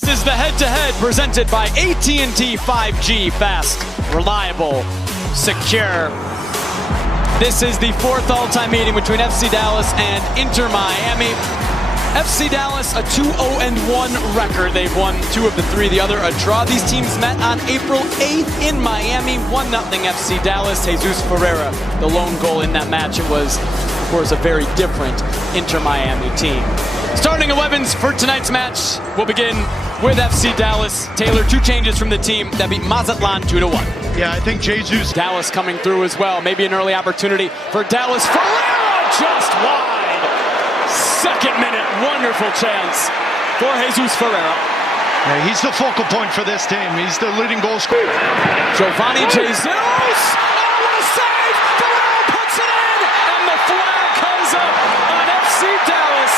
This is the head-to-head presented by AT&T 5G. Fast, reliable, secure. This is the fourth all-time meeting between FC Dallas and Inter Miami. FC Dallas, a 2-0-1 record. They've won 2 of the 3, the other a draw. These teams met on April 8th in Miami. 1-0 FC Dallas. Jesus Ferreira, the lone goal in that match. It was, of course, a very different Inter Miami team. Starting 11s for tonight's match. We'll begin with FC Dallas. Taylor, 2 changes from the team that beat Mazatlan 2-1. Yeah, I think Jesus. Dallas coming through as well. Maybe an early opportunity for Dallas. Ferreira just wide. Second minute, wonderful chance for Jesus Ferreira. Yeah, he's the focal point for this team. He's the leading goal scorer. Giovanni Jesus. Oh, what a save! Ferreira puts it in, and the flag comes up on FC Dallas.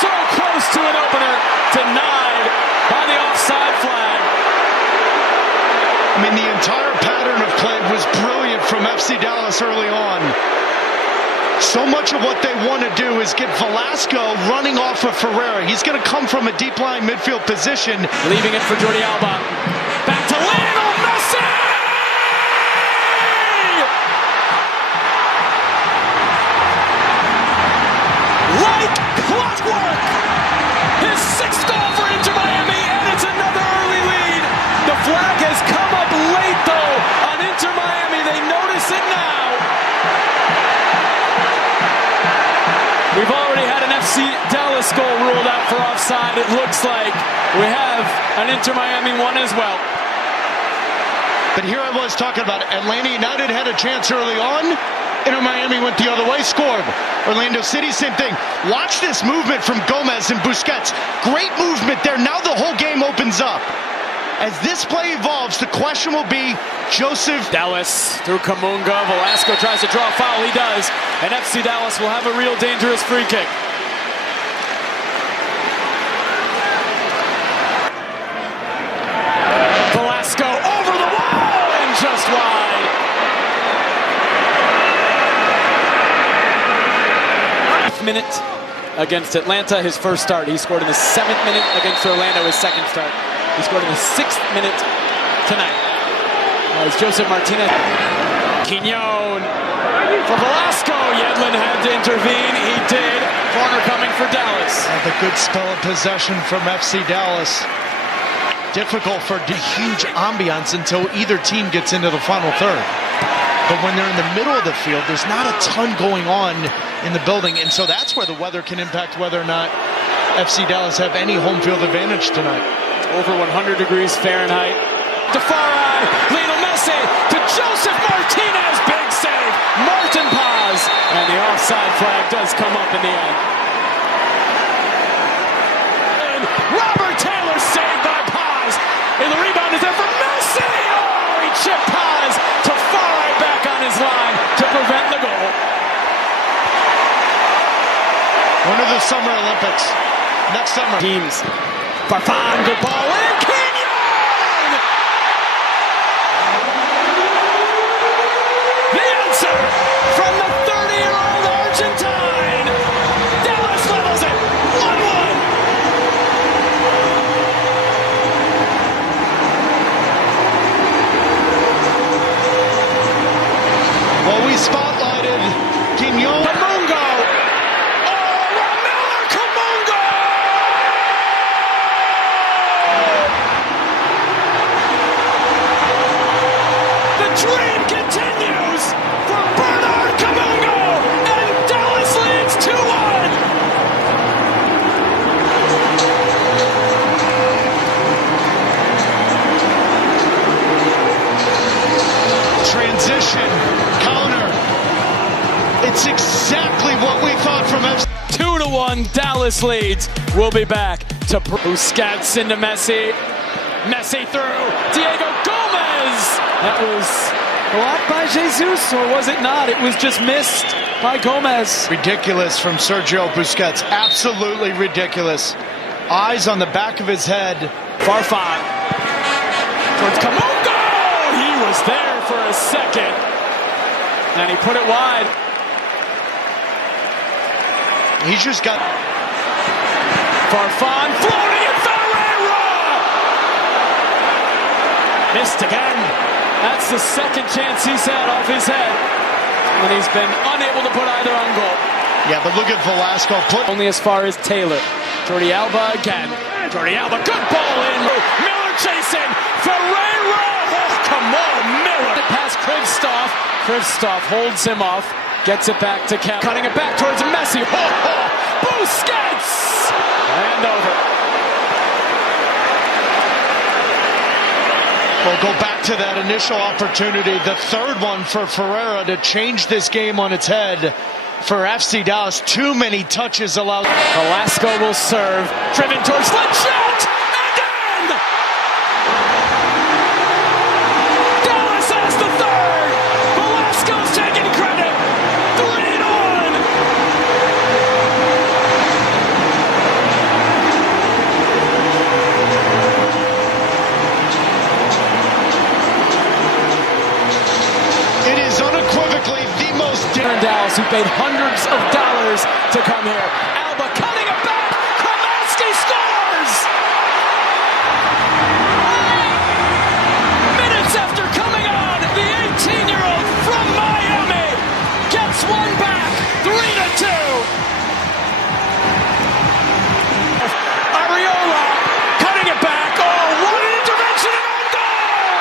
So close to an opener, denied by the offside flag. I mean, the entire pattern of play was brilliant from FC Dallas early on. So much of what they want to do is get Velasco running off of Ferreira. He's going to come from a deep line midfield position. Leaving it for Jordi Alba. Back to Lionel Messi! Like clockwork! His 6th goal for Inter Miami, and it's another early lead. The flag has come up late, though, on Inter Miami. They notice it now. We've already had an FC Dallas goal ruled out for offside. It looks like we have an Inter Miami one as well. But here I was talking about Atlanta United had a chance early on. Inter Miami went the other way, scored. Orlando City, same thing. Watch this movement from Gomez and Busquets. Great movement there. Now the whole game opens up. As this play evolves, the question will be Joseph. Dallas through Kamunga. Velasco tries to draw a foul. He does. And FC Dallas will have a real dangerous free kick. Velasco over the wall and just wide. Minute against Atlanta, his first start. He scored in the 7th minute against Orlando, his second start. He scored in the 6th minute tonight. As Joseph Martinez. Quignon for Velasco. Yedlin had to intervene. He did. Corner coming for Dallas. And the good spell of possession from FC Dallas. Difficult for huge ambiance until either team gets into the final third. But when they're in the middle of the field, there's not a ton going on in the building. And so that's where the weather can impact whether or not FC Dallas have any home field advantage tonight. Over 100 degrees Fahrenheit. To far eye, Lionel Messi to Joseph Martinez, big save. Martin Paz, and the offside flag does come up in the end. And Robert Taylor saved by Paz. And the rebound is there for Messi. Oh, he chipped Paz to far eye back on his line to prevent the goal. One of the Summer Olympics. Next summer. Teams. Farfan, good ball in. Quignon! The answer from the 30-year-old Argentine. Dallas levels it. 1-1. Well, we spotlighted Quignon. Kamunga. Oh, Romelu Kamunga! The dream continues for Bernard Kamunga, and Dallas leads 2-1. Transition, counter. It's exactly what we thought from FC. 2-1, Dallas leads. We'll be back to Busquets into Messi. Messi through. Diego Gomez. That was blocked by Jesus, or was it not? It was just missed by Gomez. Ridiculous from Sergio Busquets. Absolutely ridiculous. Eyes on the back of his head. Farfan. Towards Kamunga. He was there for a second. And he put it wide. He's just got... Farfan floating at Ferreira. Missed again. That's the second chance he's had off his head. And he's been unable to put either on goal. Yeah, but look at Velasco. Only as far as Taylor. Jordi Alba again. Jordi Alba, good ball in. Miller chasing. Ferreira. Oh, come on, Miller. Past Kristoff. Kristoff holds him off. Gets it back to Cap. Cutting it back towards Messi. Busquets. And over. We'll go back to that initial opportunity. The third one for Ferreira to change this game on its head for FC Dallas. Too many touches allowed. Velasco will serve. Driven towards shot! And in! Dallas has the third! Velasco's taking credit! 3-1! It is unequivocally the most Dallas, who paid hundreds of dollars to come here. Alba cutting it back. Kromansky scores! Minutes after coming on, the 18-year-old from Miami gets one back. 3-2. Arriola cutting it back. Oh, what an intervention and on goal!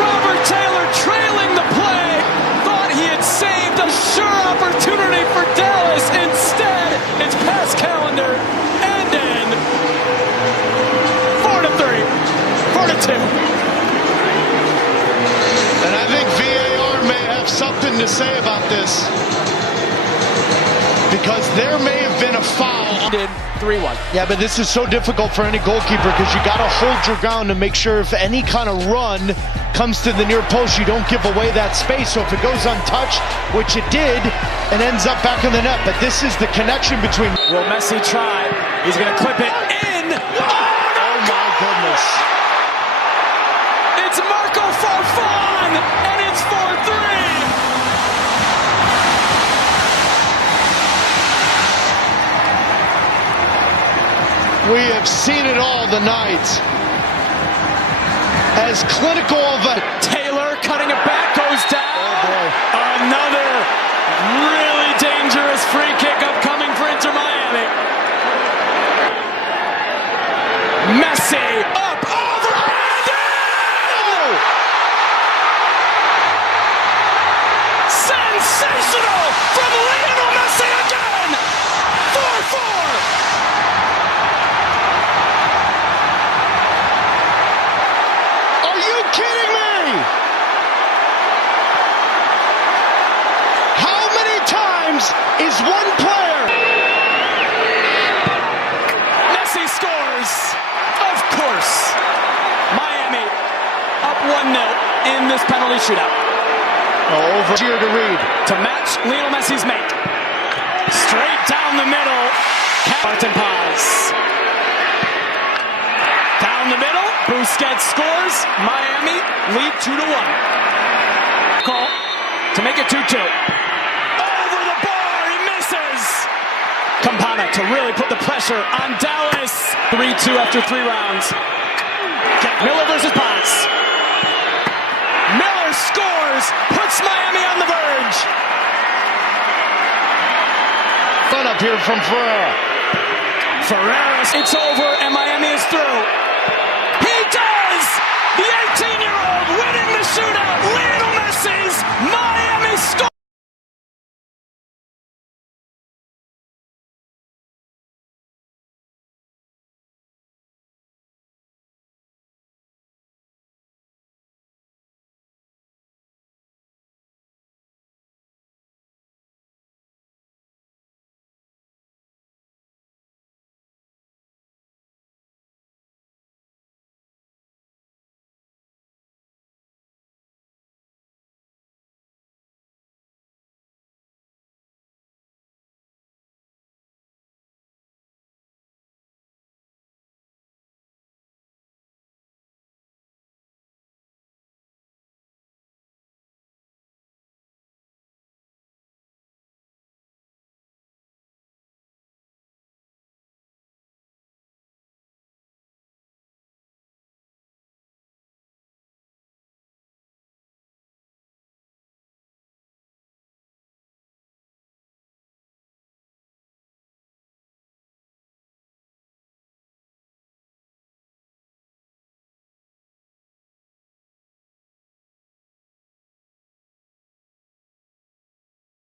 Robert Taylor trailing the play. Thought he had saved a sure opportunity for Dallas. Instead, it's past calendar and in. 4-3. 4-2. And I think VAR may have something to say about this, because there may have been a foul. 3-1. Yeah, but this is so difficult for any goalkeeper, because you got to hold your ground to make sure if any kind of run comes to the near post, you don't give away that space. So if it goes untouched, which it did, and ends up back in the net. But this is the connection between. Will Messi try? He's going to clip it in. Oh my goodness. It's Marco Farfan, and it's 4-3. We have seen it all tonight. As clinical of a Taylor cutting it back, goes down. Oh boy. Another really dangerous free kick upcoming for Inter Miami. Messi up over and in! Sensational from Lionel Messi again. 4-4. Kidding me? How many times is one player? Messi scores. Of course. Miami up 1-0 in this penalty shootout. Over here to Reed. To match Lionel Messi's make. Straight down the middle. Martin Paz. Down the middle. Busquets scores. Miami lead 2-1. Call to make it 2-2. Over the bar. He misses. Campana to really put the pressure on Dallas. 3-2 after 3 rounds. Miller versus Paz. Miller scores. Puts Miami on the verge. Fun up here from Ferreira. Ferreira. It's over and Miami is through.